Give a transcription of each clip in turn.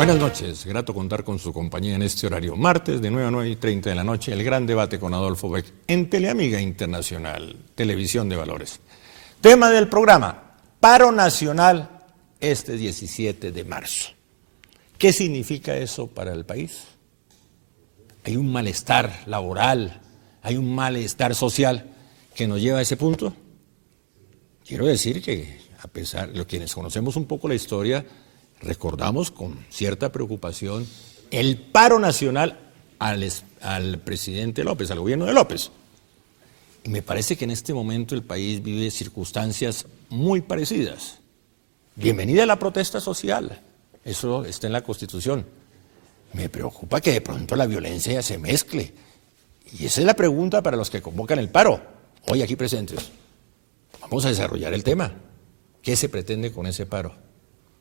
Buenas noches, grato contar con su compañía en este horario. Martes de 9 a 9:30 de la noche, el gran debate con Adolfo Beck en Teleamiga Internacional, Televisión de Valores. Tema del programa, paro nacional este 17 de marzo. ¿Qué significa eso para el país? Hay un malestar laboral, hay un malestar social que nos lleva a ese punto. Quiero decir que, a pesar de quienes conocemos un poco la historia, recordamos con cierta preocupación el paro nacional al presidente López, al gobierno de López. Y me parece que en este momento el país vive circunstancias muy parecidas. Bienvenida a la protesta social, eso está en la Constitución. Me preocupa que de pronto la violencia se mezcle. Y esa es la pregunta para los que convocan el paro, hoy aquí presentes. Vamos a desarrollar el tema. ¿Qué se pretende con ese paro?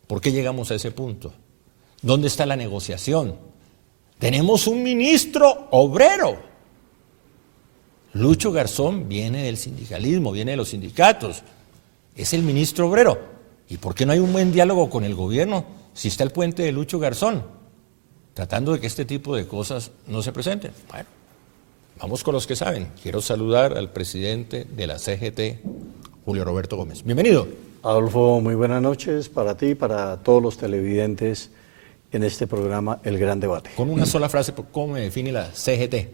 ¿Por qué llegamos a ese punto? ¿Dónde está la negociación? Tenemos un ministro obrero. Lucho Garzón viene del sindicalismo, viene de los sindicatos. Es el ministro obrero. ¿Y por qué no hay un buen diálogo con el gobierno si está el puente de Lucho Garzón? Tratando de que este tipo de cosas no se presenten. Bueno, vamos con los que saben. Quiero saludar al presidente de la CGT, Julio Roberto Gómez. Bienvenido. Adolfo, muy buenas noches para ti y para todos los televidentes en este programa El Gran Debate. Con una sola frase, ¿cómo me define la CGT?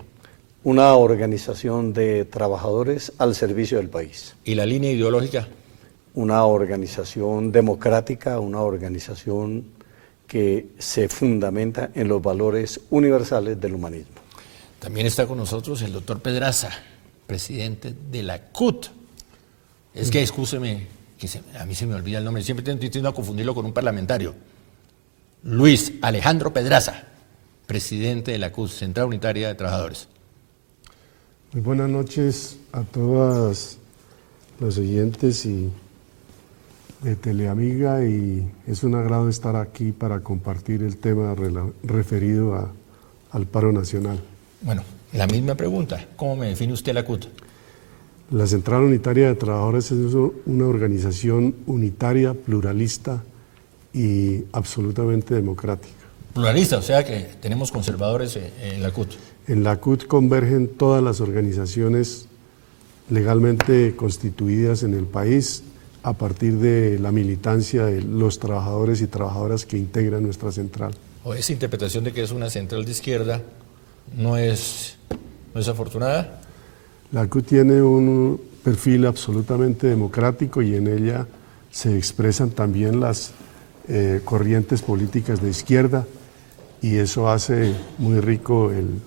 Una organización de trabajadores al servicio del país. ¿Y la línea ideológica? Una organización democrática, una organización que se fundamenta en los valores universales del humanismo. También está con nosotros el doctor Pedraza, presidente de la CUT. Es que, excúseme, que a mí se me olvida el nombre, siempre tiendo a confundirlo con un parlamentario. Luis Alejandro Pedraza, presidente de la CUT, Central Unitaria de Trabajadores. Muy buenas noches a todas los oyentes de Teleamiga, y es un agrado estar aquí para compartir el tema referido al paro nacional. Bueno, la misma pregunta, ¿cómo me define usted la CUT? La Central Unitaria de Trabajadores es una organización unitaria, pluralista y absolutamente democrática. Pluralista, o sea que tenemos conservadores en la CUT. En la CUT convergen todas las organizaciones legalmente constituidas en el país a partir de la militancia de los trabajadores y trabajadoras que integran nuestra central. O esa interpretación de que es una central de izquierda no es afortunada. La CUT tiene un perfil absolutamente democrático y en ella se expresan también las corrientes políticas de izquierda, y eso hace muy rico el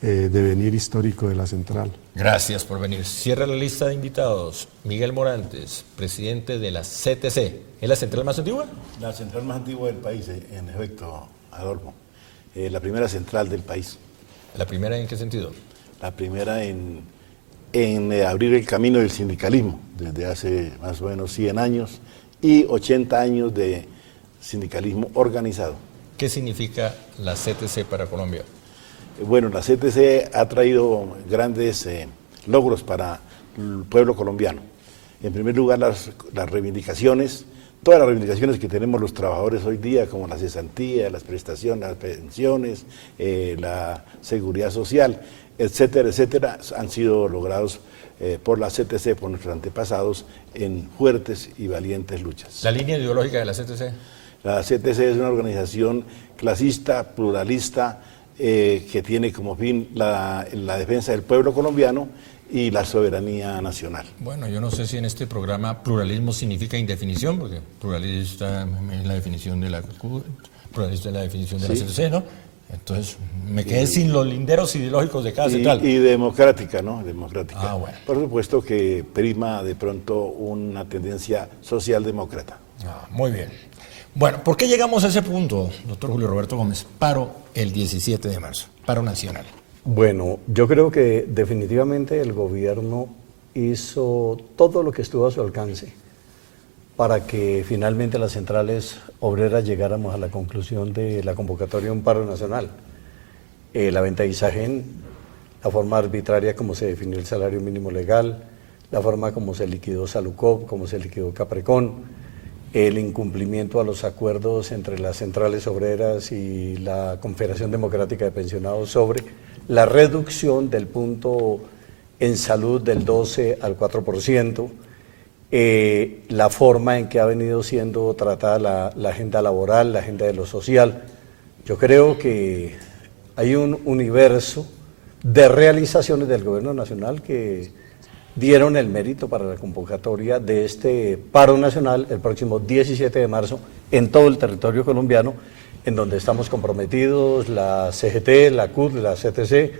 devenir histórico de la central. Gracias por venir. Cierra la lista de invitados. Miguel Morantes, presidente de la CTC. ¿Es la central más antigua? La central más antigua del país, en efecto, Adolfo. La primera central del país. ¿La primera en qué sentido? La primera en abrir el camino del sindicalismo, desde hace más o menos 100 años y 80 años de sindicalismo organizado. ¿Qué significa la CTC para Colombia? Bueno, la CTC ha traído grandes logros para el pueblo colombiano. En primer lugar, las reivindicaciones, todas las reivindicaciones que tenemos los trabajadores hoy día, como la cesantía, las prestaciones, las pensiones, la seguridad social, etcétera, etcétera, han sido logrados por la CTC, por nuestros antepasados, en fuertes y valientes luchas. ¿La línea ideológica de la CTC? La CTC es una organización clasista, pluralista, que tiene como fin la defensa del pueblo colombiano y la soberanía nacional. Bueno, yo no sé si en este programa pluralismo significa indefinición, porque pluralista es la definición de la CUT, pluralista es la definición de la CTC, ¿no? Entonces me quedé sin los linderos ideológicos de cada central. Y democrática, ¿no? Democrática. Ah, bueno. Por supuesto que prima de pronto una tendencia socialdemócrata. Ah, muy bien. Bueno, ¿por qué llegamos a ese punto, doctor Julio Roberto Gómez? Paro el 17 de marzo, paro nacional. Bueno, yo creo que definitivamente el gobierno hizo todo lo que estuvo a su alcance para que finalmente las centrales obreras llegáramos a la conclusión de la convocatoria de un paro nacional. La venta de Isagen, la forma arbitraria como se definió el salario mínimo legal, la forma como se liquidó Salucop, como se liquidó Caprecon, el incumplimiento a los acuerdos entre las centrales obreras y la Confederación Democrática de Pensionados sobre la reducción del punto en salud del 12 al 4%, la forma en que ha venido siendo tratada la agenda laboral, la agenda de lo social. Yo creo que hay un universo de realizaciones del Gobierno Nacional que dieron el mérito para la convocatoria de este paro nacional el próximo 17 de marzo en todo el territorio colombiano, en donde estamos comprometidos la CGT, la CUT, la CTC,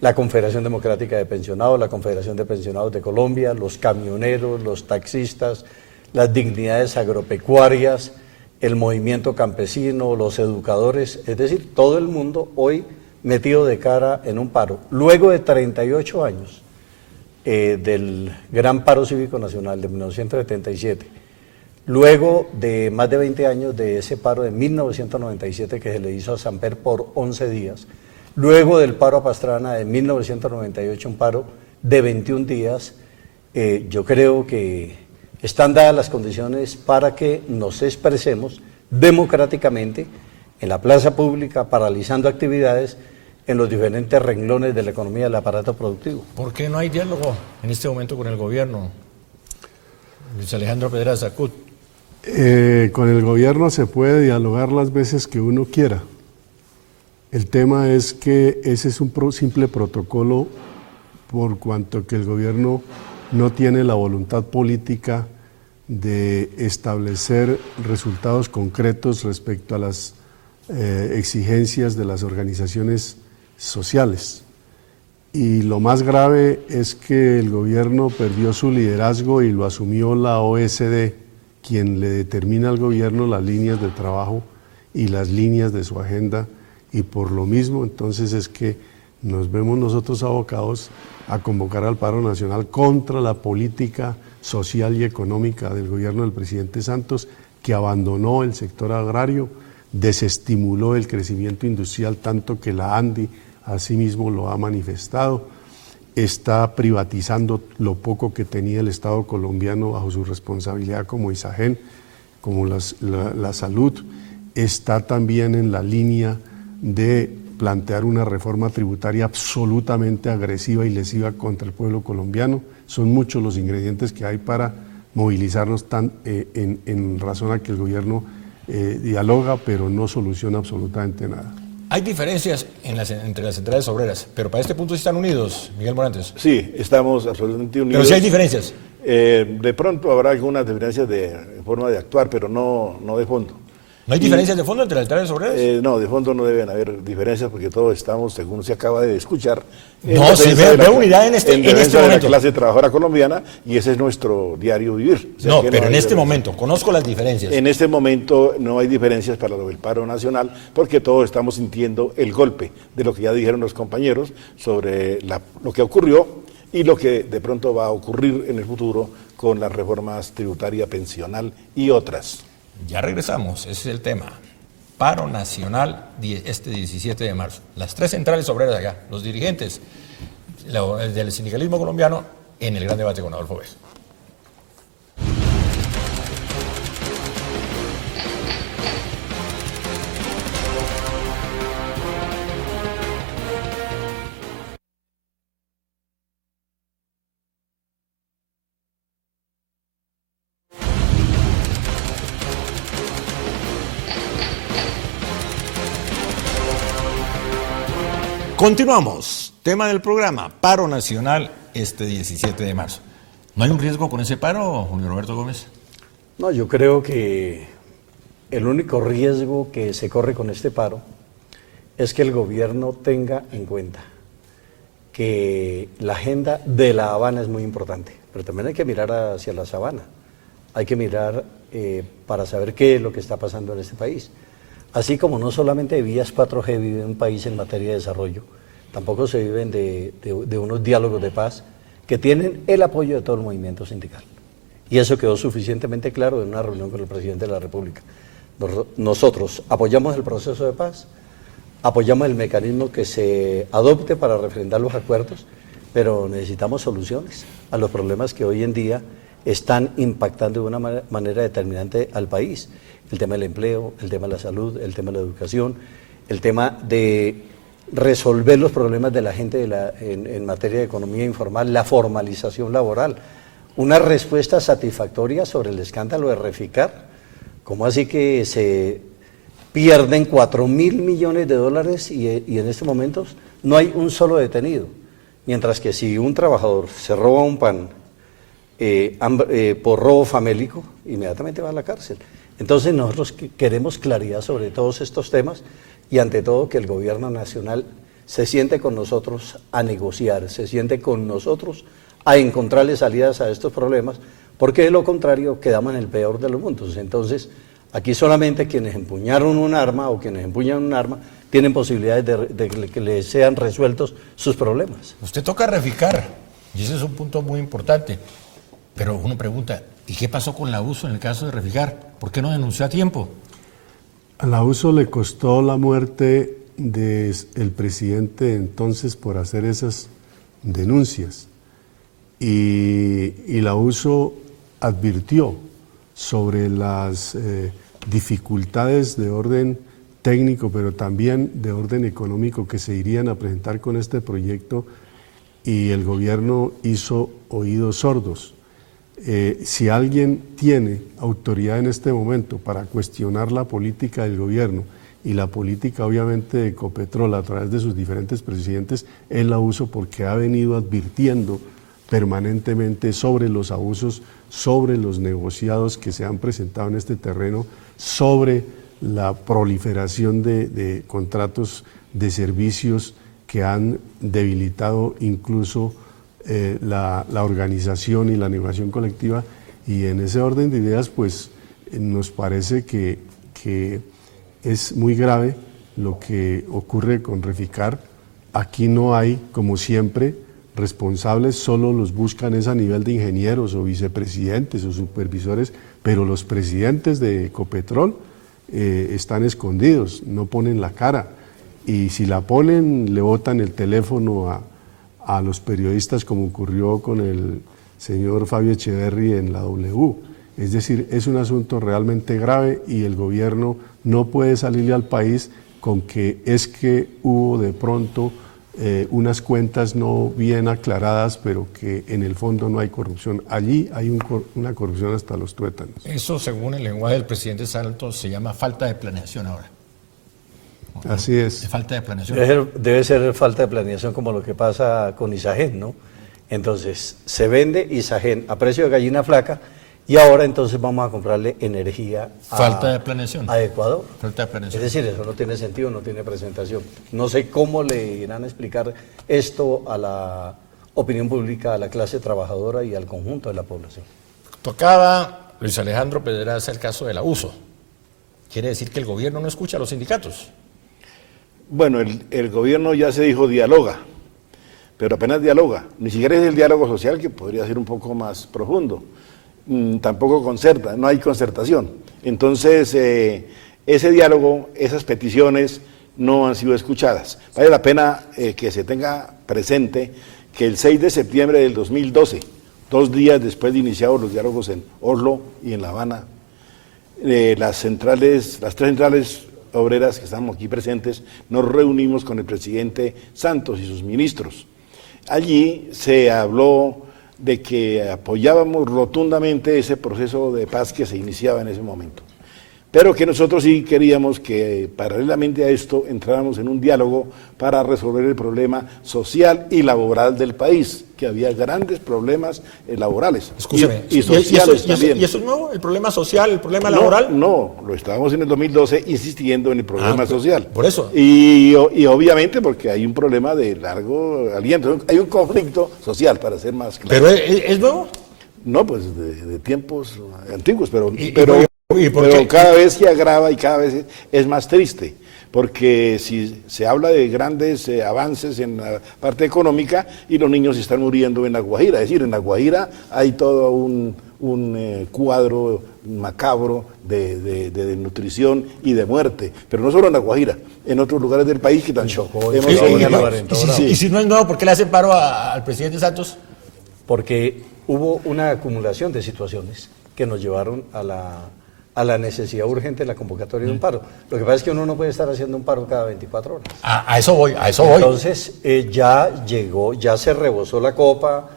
la Confederación Democrática de Pensionados, la Confederación de Pensionados de Colombia, los camioneros, los taxistas, las dignidades agropecuarias, el movimiento campesino, los educadores, es decir, todo el mundo hoy metido de cara en un paro. Luego de 38 años del Gran Paro Cívico Nacional de 1977, luego de más de 20 años de ese paro de 1997 que se le hizo a Samper por 11 días, luego del paro a Pastrana de 1998, un paro de 21 días, yo creo que están dadas las condiciones para que nos expresemos democráticamente en la plaza pública, paralizando actividades en los diferentes renglones de la economía del aparato productivo. ¿Por qué no hay diálogo en este momento con el gobierno? Luis Alejandro Pedraza, CUT. Con el gobierno se puede dialogar las veces que uno quiera. El tema es que ese es un simple protocolo por cuanto que el gobierno no tiene la voluntad política de establecer resultados concretos respecto a las exigencias de las organizaciones sociales. Y lo más grave es que el gobierno perdió su liderazgo y lo asumió la OSD, quien le determina al gobierno las líneas de trabajo y las líneas de su agenda, y por lo mismo entonces es que nos vemos nosotros abocados a convocar al paro nacional contra la política social y económica del gobierno del presidente Santos, que abandonó el sector agrario, desestimuló el crecimiento industrial, tanto que la ANDI asimismo lo ha manifestado, está privatizando lo poco que tenía el Estado colombiano bajo su responsabilidad como ISAGEN, como la salud, está también en la línea de plantear una reforma tributaria absolutamente agresiva y lesiva contra el pueblo colombiano. Son muchos los ingredientes que hay para movilizarnos en razón a que el gobierno dialoga, pero no soluciona absolutamente nada. Hay diferencias entre las centrales obreras, pero para este punto sí están unidos, Miguel Morantes. Sí, estamos absolutamente unidos. Pero sí hay diferencias. De pronto habrá algunas diferencias de forma de actuar, pero no de fondo. ¿No hay diferencias de fondo entre las centrales obreras? No, de fondo no deben haber diferencias porque todos estamos, según se acaba de escuchar, no, sí veo unidad en este momento. De la clase trabajadora colombiana, y ese es nuestro diario vivir. O sea, no, pero en este momento, conozco las diferencias. En este momento no hay diferencias para lo del paro nacional porque todos estamos sintiendo el golpe de lo que ya dijeron los compañeros sobre lo que ocurrió y lo que de pronto va a ocurrir en el futuro con las reformas tributaria, pensional y otras. Ya regresamos, ese es el tema. Paro nacional este 17 de marzo. Las tres centrales obreras allá, los dirigentes del sindicalismo colombiano en el gran debate con Adolfo Vez. Continuamos. Tema del programa, paro nacional este 17 de marzo. ¿No hay un riesgo con ese paro, Julio Roberto Gómez? No, yo creo que el único riesgo que se corre con este paro es que el gobierno tenga en cuenta que la agenda de La Habana es muy importante, pero también hay que mirar hacia la sabana, hay que mirar para saber qué es lo que está pasando en este país. Así como no solamente de vías 4G vive un país en materia de desarrollo, tampoco se viven de unos diálogos de paz que tienen el apoyo de todo el movimiento sindical. Y eso quedó suficientemente claro en una reunión con el presidente de la República. Nosotros apoyamos el proceso de paz, apoyamos el mecanismo que se adopte para refrendar los acuerdos, pero necesitamos soluciones a los problemas que hoy en día están impactando de una manera determinante al país. El tema del empleo, el tema de la salud, el tema de la educación, el tema de resolver los problemas de la gente en materia de economía informal, la formalización laboral, una respuesta satisfactoria sobre el escándalo de Reficar. ¿Cómo así que se pierden 4.000 millones de dólares y en estos momentos no hay un solo detenido? Mientras que si un trabajador se roba un pan por robo famélico, inmediatamente va a la cárcel. Entonces nosotros queremos claridad sobre todos estos temas y ante todo que el gobierno nacional se siente con nosotros a negociar, se siente con nosotros a encontrarle salidas a estos problemas, porque de lo contrario quedamos en el peor de los mundos. Entonces, aquí solamente quienes empuñaron un arma o quienes empuñan un arma tienen posibilidades de que les sean resueltos sus problemas. Usted toca Reficar, y ese es un punto muy importante, pero uno pregunta, ¿y qué pasó con la USO en el caso de Reficar? ¿Por qué no denunció a tiempo? A la USO le costó la muerte del presidente entonces por hacer esas denuncias. Y la USO advirtió sobre las dificultades de orden técnico, pero también de orden económico que se irían a presentar con este proyecto, y el gobierno hizo oídos sordos. Si alguien tiene autoridad en este momento para cuestionar la política del gobierno y la política obviamente de Ecopetrol a través de sus diferentes presidentes, es la USO, porque ha venido advirtiendo permanentemente sobre los abusos, sobre los negociados que se han presentado en este terreno, sobre la proliferación de contratos de servicios que han debilitado incluso la organización y la negociación colectiva. Y en ese orden de ideas, pues nos parece que es muy grave lo que ocurre con Reficar. Aquí no hay, como siempre, responsables, solo los buscan es a nivel de ingenieros o vicepresidentes o supervisores, pero los presidentes de Ecopetrol están escondidos, no ponen la cara, y si la ponen le botan el teléfono a los periodistas, como ocurrió con el señor Fabio Echeverry en la W. Es decir, es un asunto realmente grave y el gobierno no puede salirle al país con que es que hubo de pronto unas cuentas no bien aclaradas, pero que en el fondo no hay corrupción. Allí hay una corrupción hasta los tuétanos. Eso, según el lenguaje del presidente Santos, se llama falta de planeación ahora. Así es. Falta de planeación. Debe ser falta de planeación, como lo que pasa con Isagen, ¿no? Entonces, se vende Isagen a precio de gallina flaca y ahora entonces vamos a comprarle energía falta de planeación a Ecuador. Falta de planeación. Es decir, eso no tiene sentido, no tiene presentación. No sé cómo le irán a explicar esto a la opinión pública, a la clase trabajadora y al conjunto de la población. Tocaba Luis Alejandro Pedraza el caso del abuso. ¿Quiere decir que el gobierno no escucha a los sindicatos? Bueno, el gobierno ya se dijo dialoga, pero apenas dialoga. Ni siquiera es el diálogo social, que podría ser un poco más profundo. Tampoco concerta, no hay concertación. Entonces, ese diálogo, esas peticiones no han sido escuchadas. Vale la pena que se tenga presente que el 6 de septiembre del 2012, 2 días después de iniciados los diálogos en Oslo y en La Habana, las tres centrales obreras que estamos aquí presentes, nos reunimos con el presidente Santos y sus ministros. Allí se habló de que apoyábamos rotundamente ese proceso de paz que se iniciaba en ese momento, pero que nosotros sí queríamos que paralelamente a esto entráramos en un diálogo para resolver el problema social y laboral del país, que había grandes problemas laborales. Escúcheme, y sociales también. ¿Y eso es nuevo? ¿El problema social, el problema laboral? No, lo estábamos en el 2012 insistiendo en el problema social. Por eso. Y obviamente porque hay un problema de largo aliento, hay un conflicto social, para ser más claro. ¿Pero es nuevo? No, pues de tiempos antiguos, pero ¿por qué? cada vez se agrava y cada vez es más triste, porque si se habla de grandes avances en la parte económica y los niños están muriendo en La Guajira, es decir, en La Guajira hay todo un cuadro macabro de desnutrición y de muerte, pero no solo en La Guajira, en otros lugares del país que también hemos señalado. Y si no es nuevo, ¿por qué le hacen paro al presidente Santos? Porque hubo una acumulación de situaciones que nos llevaron a la necesidad urgente de la convocatoria de un paro. Lo que pasa es que uno no puede estar haciendo un paro cada 24 horas. A eso voy. Entonces, ya llegó, ya se rebosó la copa,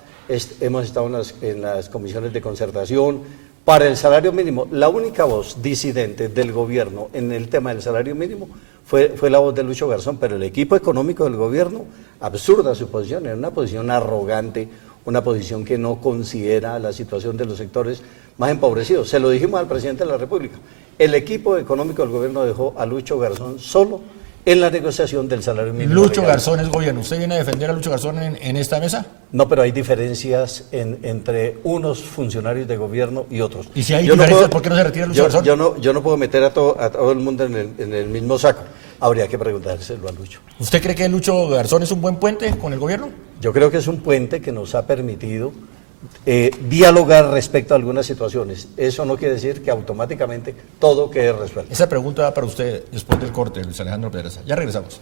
hemos estado en las comisiones de concertación para el salario mínimo. La única voz disidente del gobierno en el tema del salario mínimo fue la voz de Lucho Garzón, pero el equipo económico del gobierno, absurda su posición, era una posición arrogante, una posición que no considera la situación de los sectores más empobrecidos. Se lo dijimos al presidente de la República. El equipo económico del gobierno dejó a Lucho Garzón solo en la negociación del salario mínimo. Lucho Garzón es gobierno. ¿Usted viene a defender a Lucho Garzón en esta mesa? No, pero hay diferencias entre unos funcionarios de gobierno y otros. ¿Y si hay diferencias, por qué no se retira Lucho Garzón? Yo no puedo meter a todo el mundo en el mismo saco. Habría que preguntárselo a Lucho. ¿Usted cree que Lucho Garzón es un buen puente con el gobierno? Yo creo que es un puente que nos ha permitido dialogar respecto a algunas situaciones. Eso no quiere decir que automáticamente todo quede resuelto. Esa pregunta va para usted después del corte, Luis Alejandro Pedraza. Ya regresamos.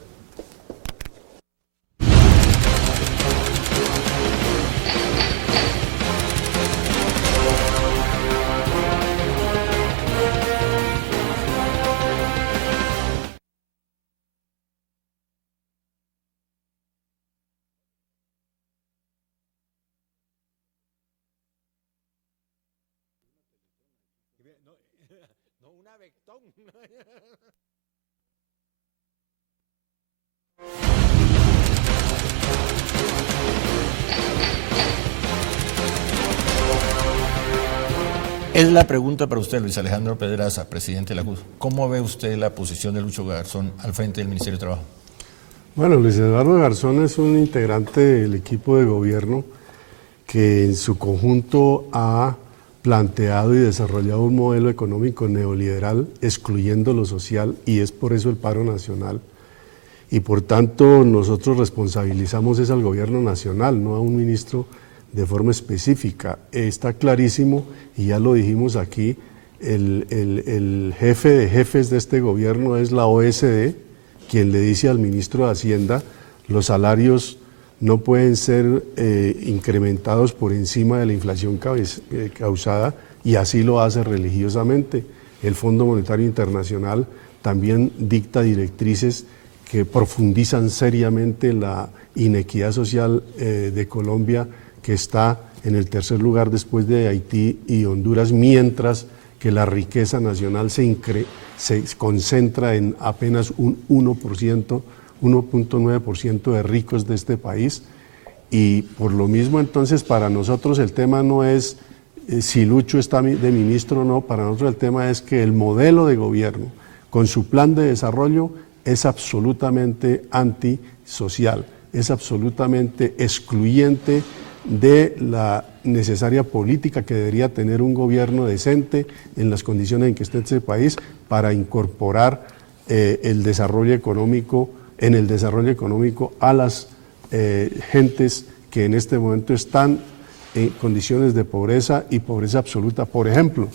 No, una Vectón. Es la pregunta para usted, Luis Alejandro Pedraza, presidente de la CUT. ¿Cómo ve usted la posición de Lucho Garzón al frente del Ministerio de Trabajo? Bueno, Luis Eduardo Garzón es un integrante del equipo de gobierno que en su conjunto ha planteado y desarrollado un modelo económico neoliberal excluyendo lo social, y es por eso el paro nacional. Y por tanto nosotros responsabilizamos es al gobierno nacional, no a un ministro de forma específica. Está clarísimo, y ya lo dijimos aquí, el jefe de jefes de este gobierno es la OSD, quien le dice al ministro de Hacienda: los salarios no pueden ser incrementados por encima de la inflación causada, y así lo hace religiosamente. El Fondo Monetario Internacional también dicta directrices que profundizan seriamente la inequidad social de Colombia, que está en el tercer lugar después de Haití y Honduras, mientras que la riqueza nacional se concentra en apenas un 1%, 1.9% de ricos de este país. Y por lo mismo, entonces, para nosotros el tema no es si Lucho está de ministro o no, para nosotros el tema es que el modelo de gobierno, con su plan de desarrollo, es absolutamente antisocial, es absolutamente excluyente de la necesaria política que debería tener un gobierno decente en las condiciones en que esté este país para incorporar el desarrollo económico a las gentes que en este momento están en condiciones de pobreza y pobreza absoluta. Por ejemplo,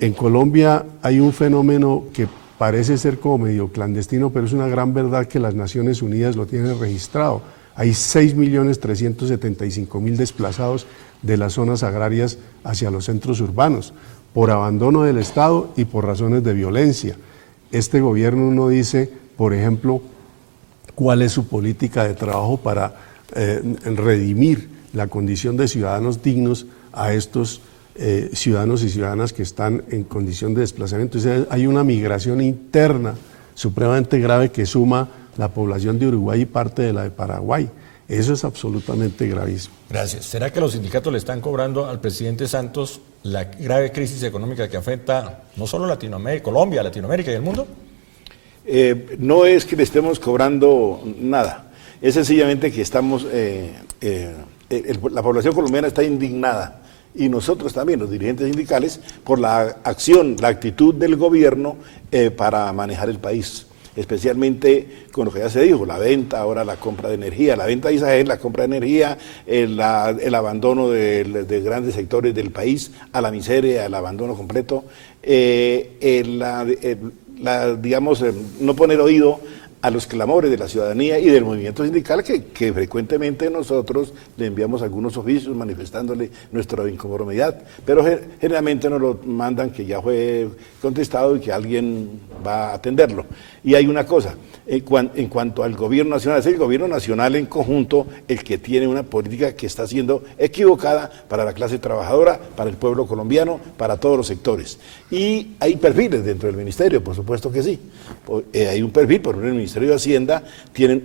en Colombia hay un fenómeno que parece ser como medio clandestino, pero es una gran verdad que las Naciones Unidas lo tienen registrado. Hay 6.375.000 desplazados de las zonas agrarias hacia los centros urbanos, por abandono del Estado y por razones de violencia. Este gobierno no dice, por ejemplo, cuál es su política de trabajo para redimir la condición de ciudadanos dignos a estos ciudadanos y ciudadanas que están en condición de desplazamiento. Entonces, hay una migración interna supremamente grave que suma la población de Uruguay y parte de la de Paraguay. Eso es absolutamente gravísimo. Gracias. ¿Será que los sindicatos le están cobrando al presidente Santos la grave crisis económica que afecta no solo Latinoamérica, Colombia, Latinoamérica y el mundo? No es que le estemos cobrando nada, es sencillamente que estamos, la población colombiana está indignada, y nosotros también, los dirigentes sindicales, por la acción, la actitud del gobierno para manejar el país, especialmente con lo que ya se dijo, la venta, ahora la compra de energía, la venta de Isagen, la compra de energía, el abandono de grandes sectores del país a la miseria, al abandono completo, digamos, no poner oído a los clamores de la ciudadanía y del movimiento sindical que frecuentemente nosotros le enviamos algunos oficios manifestándole nuestra inconformidad, pero generalmente nos lo mandan que ya fue contestado y que alguien va a atenderlo. Y hay una cosa, en cuanto al gobierno nacional, es el gobierno nacional en conjunto el que tiene una política que está siendo equivocada para la clase trabajadora, para el pueblo colombiano, para todos los sectores. Y hay perfiles dentro del ministerio, por supuesto que sí. Hay un perfil, por ejemplo, en el Ministerio de Hacienda tienen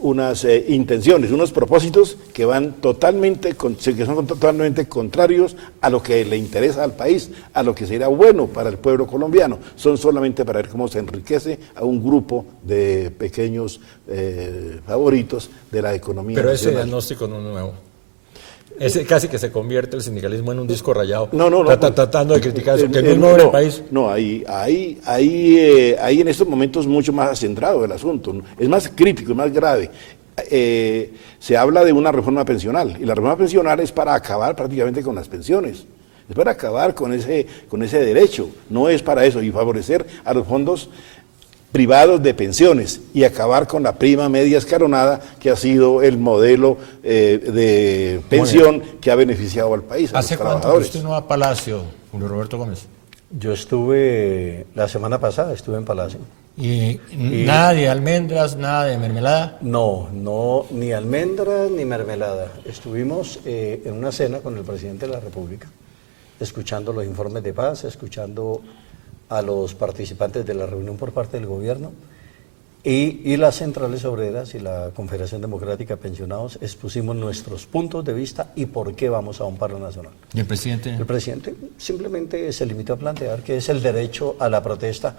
unas intenciones, unos propósitos que van que son totalmente contrarios a lo que le interesa al país, a lo que será bueno para el pueblo colombiano. Son solamente para ver cómo se enriquece a un grupo de pequeños favoritos de la economía Pero nacional. ese diagnóstico no es nuevo. Ese casi que se convierte el sindicalismo en un disco rayado. No. Tratando de criticar eso, que no es nuevo en el país. No, ahí en estos momentos mucho más centrado el asunto. Es más crítico, es más grave. Se habla de una reforma pensional, y la reforma pensional es para acabar prácticamente con las pensiones. Es para acabar con ese derecho, no es para eso, y favorecer a los fondos privados de pensiones y acabar con la prima media escalonada que ha sido el modelo de pensión que ha beneficiado al país, a los ¿Hace cuánto que trabajadores. usted no va a Palacio, Julio Roberto Gómez? Yo estuve, la semana pasada estuve en Palacio. Y nada de almendras, nada de mermelada. No, ni almendras ni mermelada. Estuvimos en una cena con el presidente de la República, escuchando los informes de paz, escuchando a los participantes de la reunión por parte del gobierno, y las centrales obreras y la Confederación Democrática de Pensionados expusimos nuestros puntos de vista y por qué vamos a un paro nacional. ¿Y el presidente? El presidente simplemente se limitó a plantear que es el derecho a la protesta,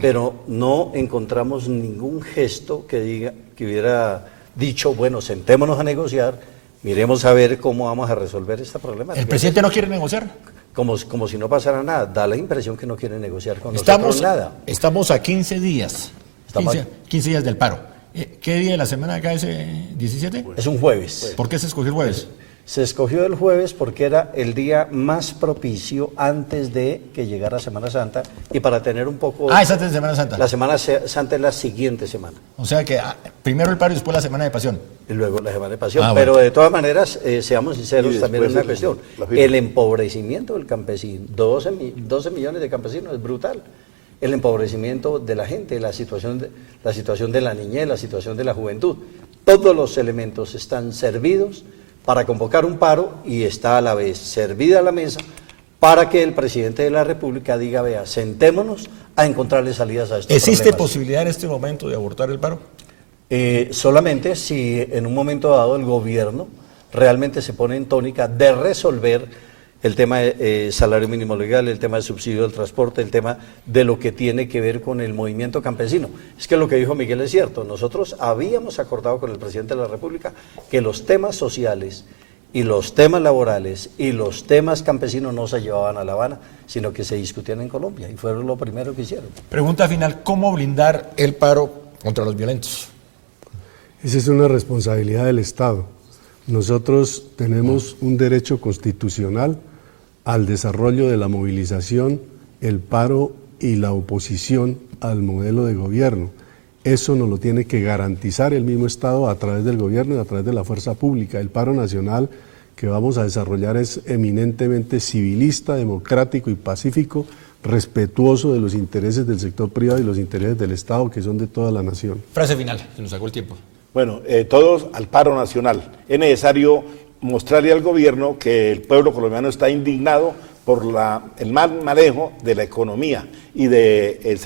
pero no encontramos ningún gesto que hubiera dicho, bueno, sentémonos a negociar, miremos a ver cómo vamos a resolver esta problemática. ¿El presidente no quiere negociar? Como si no pasara nada. Da la impresión que no quiere negociar con nosotros nada. Estamos a 15 días. Estamos 15 días del paro. ¿Qué día de la semana cae ese 17? Es un jueves. ¿Por qué se escogió el jueves? Se escogió el jueves porque era el día más propicio antes de que llegara Semana Santa y para tener un poco... Es antes de Semana Santa. La Semana Santa es la siguiente semana. O sea que primero el paro y después la Semana de Pasión. Y luego la Semana de Pasión. Bueno. Pero de todas maneras, seamos sinceros Y también en una después cuestión. la firma. El empobrecimiento del campesino, 12 millones de campesinos, es brutal. El empobrecimiento de la gente, la situación de la niñez, la situación de la juventud. Todos los elementos están servidos para convocar un paro y está a la vez servida la mesa para que el presidente de la República diga, vea, sentémonos a encontrarle salidas a estos ¿Existe problemas. posibilidad en este momento de abortar el paro? Solamente si en un momento dado el gobierno realmente se pone en tónica de resolver el tema de salario mínimo legal, el tema de subsidio del transporte, el tema de lo que tiene que ver con el movimiento campesino. Es que lo que dijo Miguel es cierto, nosotros habíamos acordado con el presidente de la República que los temas sociales y los temas laborales y los temas campesinos no se llevaban a La Habana, sino que se discutían en Colombia, y fueron lo primero que hicieron. Pregunta final, ¿cómo blindar el paro contra los violentos? Esa es una responsabilidad del Estado. Nosotros tenemos un derecho constitucional al desarrollo de la movilización, el paro y la oposición al modelo de gobierno. Eso nos lo tiene que garantizar el mismo Estado a través del gobierno y a través de la fuerza pública. El paro nacional que vamos a desarrollar es eminentemente civilista, democrático y pacífico, respetuoso de los intereses del sector privado y los intereses del Estado, que son de toda la nación. Frase final, se nos sacó el tiempo. Bueno, todos al paro nacional. Es necesario mostrarle al gobierno que el pueblo colombiano está indignado por el mal manejo de la economía y al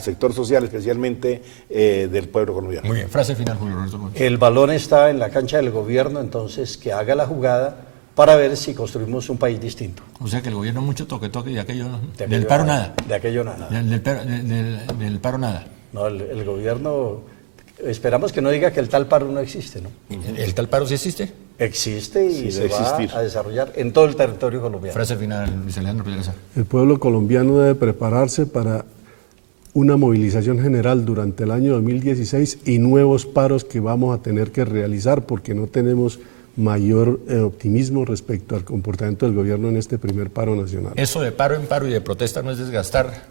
sector social, especialmente del pueblo colombiano. Muy bien, frase final, Julio Roberto Gómez. El balón está en la cancha del gobierno, entonces que haga la jugada para ver si construimos un país distinto. O sea que el gobierno mucho toque y de aquello, De del aquello paro nada. De aquello nada. Del paro nada. No, el gobierno, esperamos que no diga que el tal paro no existe, ¿no? ¿El tal paro sí existe? Existe y Sí, se debe va existir. a desarrollar en todo el territorio colombiano. Frase final, Luis Alejandro Pedraza. El pueblo colombiano debe prepararse para una movilización general durante el año 2016 y nuevos paros que vamos a tener que realizar porque no tenemos mayor optimismo respecto al comportamiento del gobierno en este primer paro nacional. Eso de paro en paro y de protesta no es desgastar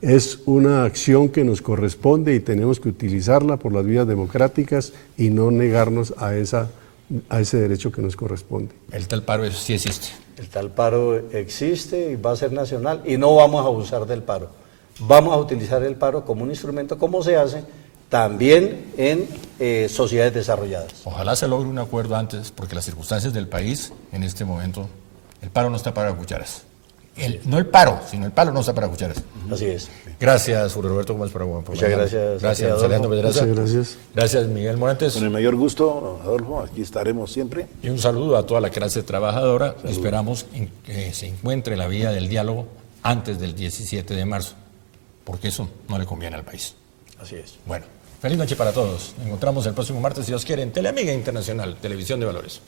Es una acción que nos corresponde y tenemos que utilizarla por las vías democráticas y no negarnos a ese derecho que nos corresponde. El tal paro sí existe. El tal paro existe y va a ser nacional y no vamos a abusar del paro. Vamos a utilizar el paro como un instrumento, como se hace también en sociedades desarrolladas. Ojalá se logre un acuerdo antes, porque las circunstancias del país en este momento, el paro no está para cucharas. No el paro, sino el paro no está para cucharas. Así es. Gracias, Julio Roberto Gómez, por acompañarnos. Muchas gracias. Gracias, Adolfo. Alejandro Pedraza. Muchas gracias. Gracias, Miguel Morantes. Con el mayor gusto, Adolfo, aquí estaremos siempre. Y un saludo a toda la clase trabajadora. Esperamos que se encuentre la vía del diálogo antes del 17 de marzo, porque eso no le conviene al país. Así es. Bueno, feliz noche para todos. Nos encontramos el próximo martes, si Dios quiere, en Teleamiga Internacional, Televisión de Valores.